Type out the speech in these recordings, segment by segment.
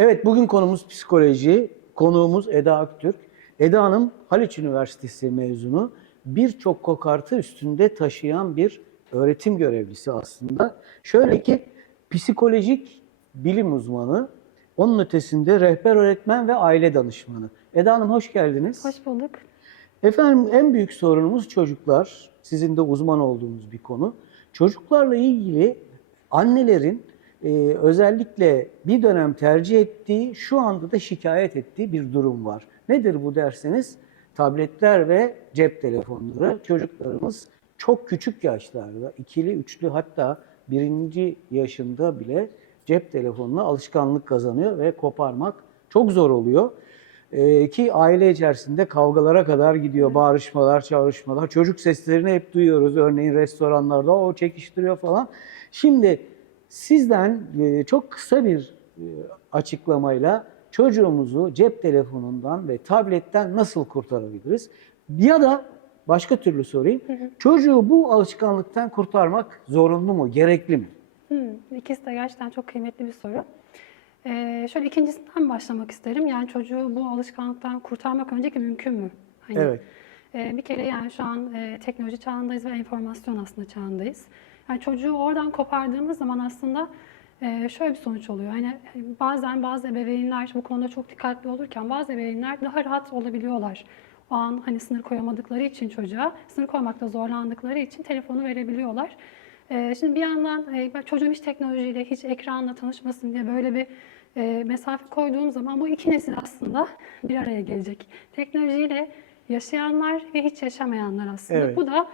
Evet bugün konumuz psikoloji. Konuğumuz Eda Aktürk. Eda Hanım Haliç Üniversitesi mezunu. Birçok kokartı üstünde taşıyan bir öğretim görevlisi aslında. Şöyle ki psikolojik bilim uzmanı, onun ötesinde rehber öğretmen ve aile danışmanı. Eda Hanım hoş geldiniz. Hoş bulduk. Efendim en büyük sorunumuz çocuklar. Sizin de uzman olduğunuz bir konu. Çocuklarla ilgili annelerin e, özellikle bir dönem tercih ettiği, şu anda da şikayet ettiği bir durum var. Nedir bu derseniz? Tabletler ve cep telefonları. Çocuklarımız çok küçük yaşlarda, ikili, üçlü hatta birinci yaşında bile cep telefonuna alışkanlık kazanıyor ve koparmak çok zor oluyor. Ee, ki aile içerisinde kavgalara kadar gidiyor. Bağırışmalar, çağrışmalar. Çocuk seslerini hep duyuyoruz. Örneğin restoranlarda o çekiştiriyor falan. Şimdi sizden e, çok kısa bir e, açıklamayla çocuğumuzu cep telefonundan ve tabletten nasıl kurtarabiliriz? Ya da başka türlü sorayım. Çocuğu bu alışkanlıktan kurtarmak zorunlu mu, gerekli mi? Hmm, ikisi de gerçekten çok kıymetli bir soru. Ee, şöyle ikincisinden başlamak isterim. Yani çocuğu bu alışkanlıktan kurtarmak önceki mümkün mü? Hani, Evet. e, bir kere yani şu an e, teknoloji çağındayız ve enformasyon aslında çağındayız. Yani çocuğu oradan kopardığımız zaman aslında e, şöyle bir sonuç oluyor. Hani bazen bazı ebeveynler bu konuda çok dikkatli olurken bazı ebeveynler daha rahat olabiliyorlar. O an hani sınır koyamadıkları için çocuğa, sınır koymakta zorlandıkları için telefonu verebiliyorlar. Ee, Şimdi bir yandan e, hiç teknolojiyle, hiç ekranla tanışmasın diye böyle bir e, mesafe koyduğum zaman bu iki nesil aslında bir araya gelecek. Teknolojiyle yaşayanlar ve hiç yaşamayanlar aslında. Evet. Bu da e,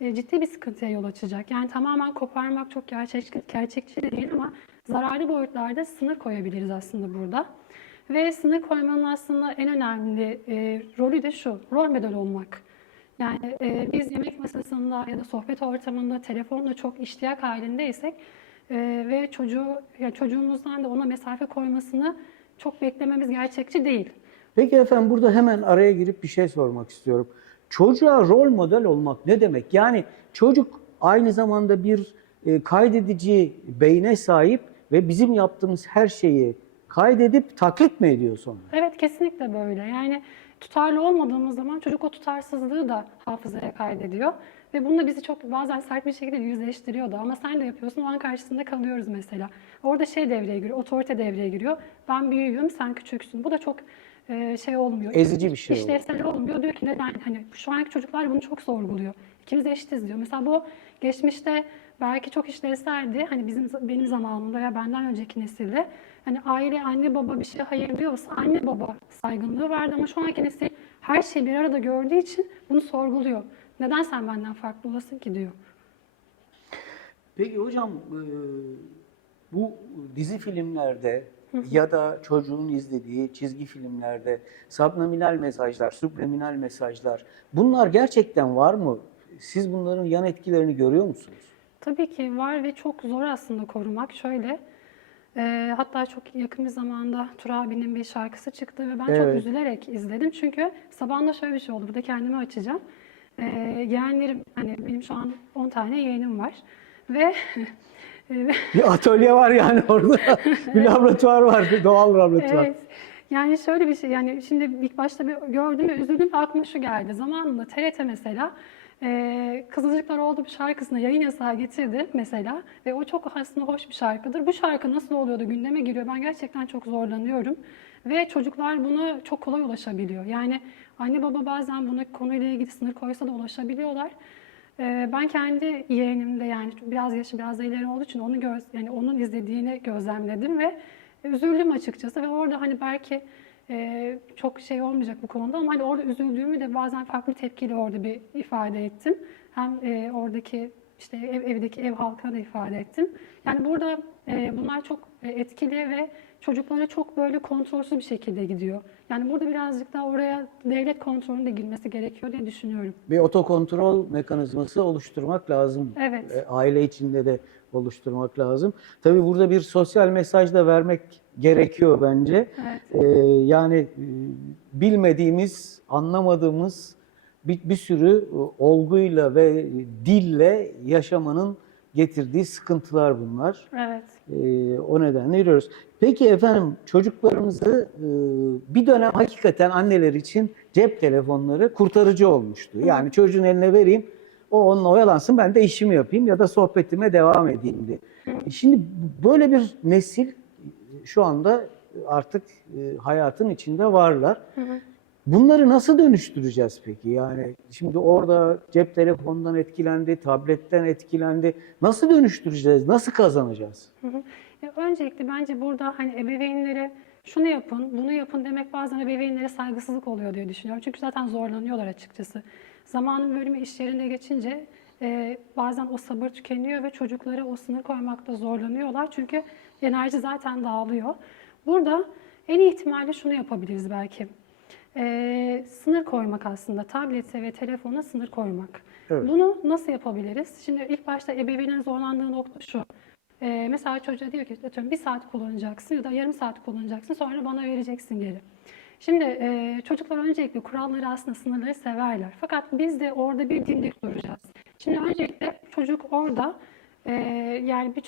ciddi bir sıkıntıya yol açacak. Yani tamamen koparmak çok gerçek, gerçekçi de değil ama zararlı boyutlarda sınır koyabiliriz aslında burada. Ve sınır koymanın aslında en önemli e, rolü de şu, rol model olmak. Yani e, biz yemek masasında ya da sohbet ortamında telefonla çok iştiyak halindeysek e, ve çocuğu ya çocuğumuzdan da ona mesafe koymasını çok beklememiz gerçekçi değil. Peki efendim burada hemen araya girip bir şey sormak istiyorum. Çocuğa rol model olmak ne demek? Yani çocuk aynı zamanda bir e, kaydedici beyne sahip ve bizim yaptığımız her şeyi kaydedip taklit mi ediyor sonra? Evet kesinlikle böyle. Yani tutarlı olmadığımız zaman çocuk o tutarsızlığı da hafızaya kaydediyor. Ve bununla bizi çok bazen sert bir şekilde yüzleştiriyor da ama sen de yapıyorsun o an karşısında kalıyoruz mesela. Orada şey devreye giriyor, otorite devreye giriyor. Ben büyüğüm, sen küçüksün. Bu da çok e, şey olmuyor. Ezici bir şey oluyor. İşlevsel olmuyor. Diyor ki neden? Hani şu anki çocuklar bunu çok sorguluyor. İkimiz eşitiz diyor. Mesela bu geçmişte belki çok işlevseldi. Hani bizim benim zamanımda ya benden önceki nesilde hani aile anne baba bir şey hayır diyorsa anne baba saygınlığı vardı ama şu anki nesil her şeyi bir arada gördüğü için bunu sorguluyor. Neden sen benden farklı olasın ki diyor. Peki hocam bu dizi filmlerde ya da çocuğun izlediği çizgi filmlerde subliminal mesajlar, subliminal mesajlar bunlar gerçekten var mı? Siz bunların yan etkilerini görüyor musunuz? Tabii ki var ve çok zor aslında korumak. Şöyle, e, hatta çok yakın bir zamanda Tur abinin bir şarkısı çıktı ve ben çok Evet. üzülerek izledim. Çünkü sabahında şöyle bir şey oldu, burada kendimi açacağım. E, yeğenlerim, hani benim şu an 10 tane yeğenim var ve Bir atölye var yani orada. bir laboratuvar var, bir doğal laboratuvar. Evet. Yani şöyle bir şey yani şimdi ilk başta bir gördüm ve üzüldüm aklıma şu geldi. Zamanında TRT mesela e, Kızılcıklar Oldu bir şarkısına yayın yasağı getirdi mesela ve o çok aslında hoş bir şarkıdır. Bu şarkı nasıl oluyor da gündeme giriyor ben gerçekten çok zorlanıyorum. Ve çocuklar buna çok kolay ulaşabiliyor. Yani anne baba bazen buna konuyla ilgili sınır koysa da ulaşabiliyorlar. Ee, Ben kendi yeğenimde yani biraz yaşı biraz da ileri olduğu için onu göz yani onun izlediğini gözlemledim ve üzüldüm açıkçası ve orada hani belki e, çok şey olmayacak bu konuda ama hani orada üzüldüğümü de bazen farklı tepkiyle orada bir ifade ettim. Hem e, oradaki işte ev, evdeki ev halkına da ifade ettim. Yani burada e, bunlar çok e, etkili ve çocuklara çok böyle kontrolsüz bir şekilde gidiyor. Yani burada birazcık daha oraya devlet kontrolünün de girmesi gerekiyor diye düşünüyorum. Bir otokontrol mekanizması oluşturmak lazım. Evet. E, Aile içinde de oluşturmak lazım. Tabii burada bir sosyal mesaj da vermek gerekiyor bence. Evet. E, yani e, bilmediğimiz, anlamadığımız bir, bir sürü e, olguyla ve dille yaşamanın getirdiği sıkıntılar bunlar. Evet. Ee, o nedenle yürüyoruz. Peki efendim çocuklarımızı e, bir dönem hakikaten anneler için cep telefonları kurtarıcı olmuştu. Yani çocuğun eline vereyim, o onunla oyalansın, ben de işimi yapayım ya da sohbetime devam edeyim diye. E Şimdi böyle bir nesil e, şu anda artık e, hayatın içinde varlar. Bunları nasıl dönüştüreceğiz peki? Yani şimdi orada cep telefonundan etkilendi, tabletten etkilendi. Nasıl dönüştüreceğiz? Nasıl kazanacağız? Hı hı. Ya öncelikle bence burada hani ebeveynlere şunu yapın, bunu yapın demek bazen ebeveynlere saygısızlık oluyor diye düşünüyorum. Çünkü zaten zorlanıyorlar açıkçası. Zamanın bölümü iş yerinde geçince e, bazen o sabır tükeniyor ve çocuklara o sınır koymakta zorlanıyorlar. Çünkü enerji zaten dağılıyor. Burada en ihtimalle şunu yapabiliriz belki. E, sınır koymak aslında. Tablete ve telefona sınır koymak. Evet. Bunu nasıl yapabiliriz? Şimdi ilk başta ebeveynlerin zorlandığı nokta şu. Ee, mesela çocuğa diyor ki atıyorum bir saat kullanacaksın ya da yarım saat kullanacaksın sonra bana vereceksin geri. Şimdi e, çocuklar öncelikle kuralları aslında sınırları severler. Fakat biz de orada bir dimdik duracağız. Şimdi öncelikle çocuk orada e, yani bir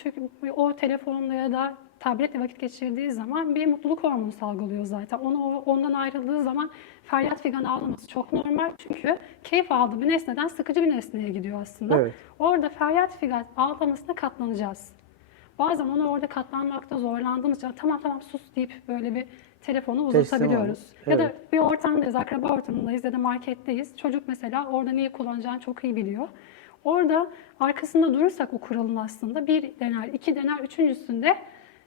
o telefonla ya da tabletle vakit geçirdiği zaman bir mutluluk hormonu salgılıyor zaten. Onu ondan ayrıldığı zaman feryat figan ağlaması çok normal çünkü keyif aldığı bir nesneden sıkıcı bir nesneye gidiyor aslında. Evet. Orada feryat figan ağlamasına katlanacağız. Bazen onu orada katlanmakta zorlandığımız için tamam tamam sus deyip böyle bir telefonu uzatabiliyoruz. olmak, Ya da evet. bir ortamdayız, akraba ortamındayız ya da marketteyiz. Çocuk mesela orada neyi kullanacağını çok iyi biliyor. Orada arkasında durursak o kuralın aslında bir dener, iki dener, üçüncüsünde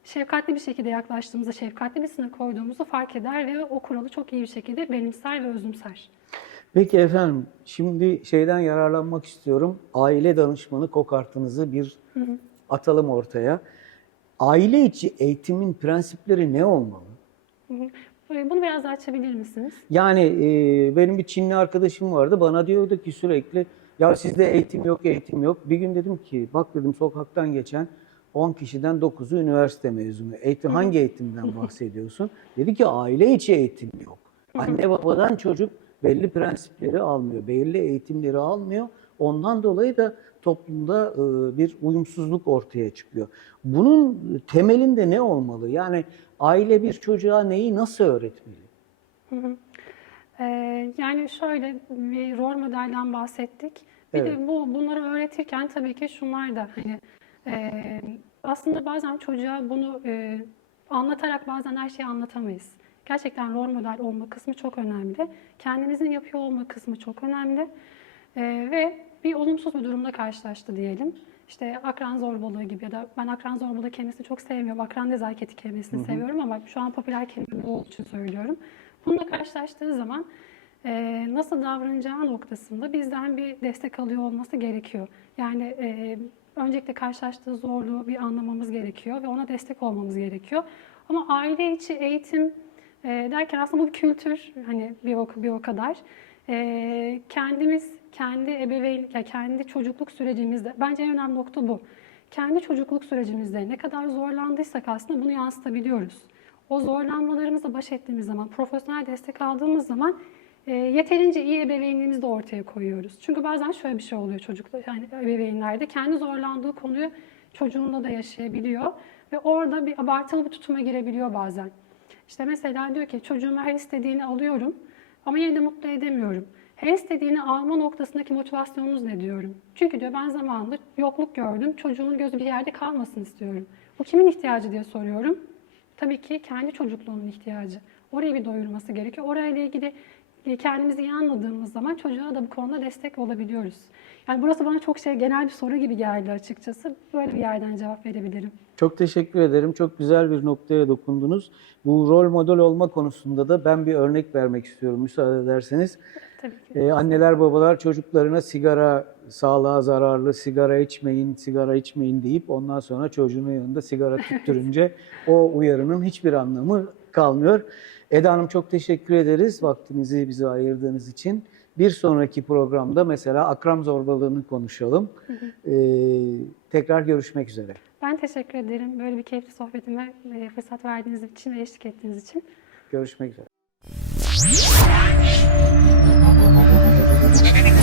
şefkatli bir şekilde yaklaştığımızda, şefkatli bir sınır koyduğumuzu fark eder ve o kuralı çok iyi bir şekilde benimser ve özümser. Peki efendim, şimdi şeyden yararlanmak istiyorum. Aile danışmanı kokartınızı bir atalım ortaya. Aile içi eğitimin prensipleri ne olmalı? Hı hı. Bunu biraz daha açabilir misiniz? Yani e, benim bir Çinli arkadaşım vardı. Bana diyordu ki sürekli ya sizde eğitim yok, eğitim yok. Bir gün dedim ki bak dedim sokaktan geçen 10 kişiden 9'u üniversite mezunu. Eğitim hangi eğitimden bahsediyorsun? Dedi ki aile içi eğitim yok. Anne babadan çocuk belli prensipleri almıyor, belli eğitimleri almıyor. Ondan dolayı da toplumda e, bir uyumsuzluk ortaya çıkıyor. Bunun temelinde ne olmalı? Yani aile bir çocuğa neyi nasıl öğretmeli? Hı hı. Ee, yani şöyle bir rol modelden bahsettik. Bir Evet. de bu bunları öğretirken tabii ki şunlar da hani e, aslında bazen çocuğa bunu e, anlatarak bazen her şeyi anlatamayız. Gerçekten rol model olma kısmı çok önemli. Kendimizin yapıyor olma kısmı çok önemli. Ee, ve bir olumsuz bir durumla karşılaştı diyelim. İşte akran zorbalığı gibi ya da ben akran zorbalığı kelimesini çok sevmiyorum. Akran nezaketi kelimesini seviyorum ama şu an popüler kelime olduğu için söylüyorum. Bununla karşılaştığı zaman e, nasıl davranacağı noktasında bizden bir destek alıyor olması gerekiyor. Yani e, öncelikle karşılaştığı zorluğu bir anlamamız gerekiyor ve ona destek olmamız gerekiyor. Ama aile içi eğitim e, derken aslında bu bir kültür hani bir o, bir o kadar. E, kendimiz kendi ebeveyn ya kendi çocukluk sürecimizde bence en önemli nokta bu. Kendi çocukluk sürecimizde ne kadar zorlandıysak aslında bunu yansıtabiliyoruz. O zorlanmalarımızla baş ettiğimiz zaman, profesyonel destek aldığımız zaman e, yeterince iyi ebeveynliğimizi de ortaya koyuyoruz. Çünkü bazen şöyle bir şey oluyor çocuklar, yani ebeveynlerde kendi zorlandığı konuyu çocuğunda da yaşayabiliyor ve orada bir abartılı bir tutuma girebiliyor bazen. İşte mesela diyor ki çocuğuma her istediğini alıyorum ama yine de mutlu edemiyorum. Her istediğini alma noktasındaki motivasyonunuz ne diyorum. Çünkü diyor ben zamanında yokluk gördüm. Çocuğumun gözü bir yerde kalmasın istiyorum. Bu kimin ihtiyacı diye soruyorum. Tabii ki kendi çocukluğunun ihtiyacı. Orayı bir doyurması gerekiyor. Orayla ilgili kendimizi iyi anladığımız zaman çocuğa da bu konuda destek olabiliyoruz. Yani burası bana çok şey genel bir soru gibi geldi açıkçası. Böyle bir yerden cevap verebilirim. Çok teşekkür ederim. Çok güzel bir noktaya dokundunuz. Bu rol model olma konusunda da ben bir örnek vermek istiyorum müsaade ederseniz. Tabii ki. Ee, anneler babalar çocuklarına sigara sağlığa zararlı, sigara içmeyin, sigara içmeyin deyip ondan sonra çocuğunun yanında sigara tüttürünce o uyarının hiçbir anlamı kalmıyor. Eda Hanım çok teşekkür ederiz vaktinizi bize ayırdığınız için. Bir sonraki programda mesela akram zorbalığını konuşalım. Ee, tekrar görüşmek üzere. Ben teşekkür ederim. Böyle bir keyifli sohbetime e, fırsat verdiğiniz için ve eşlik ettiğiniz için. Görüşmek üzere. Thank you.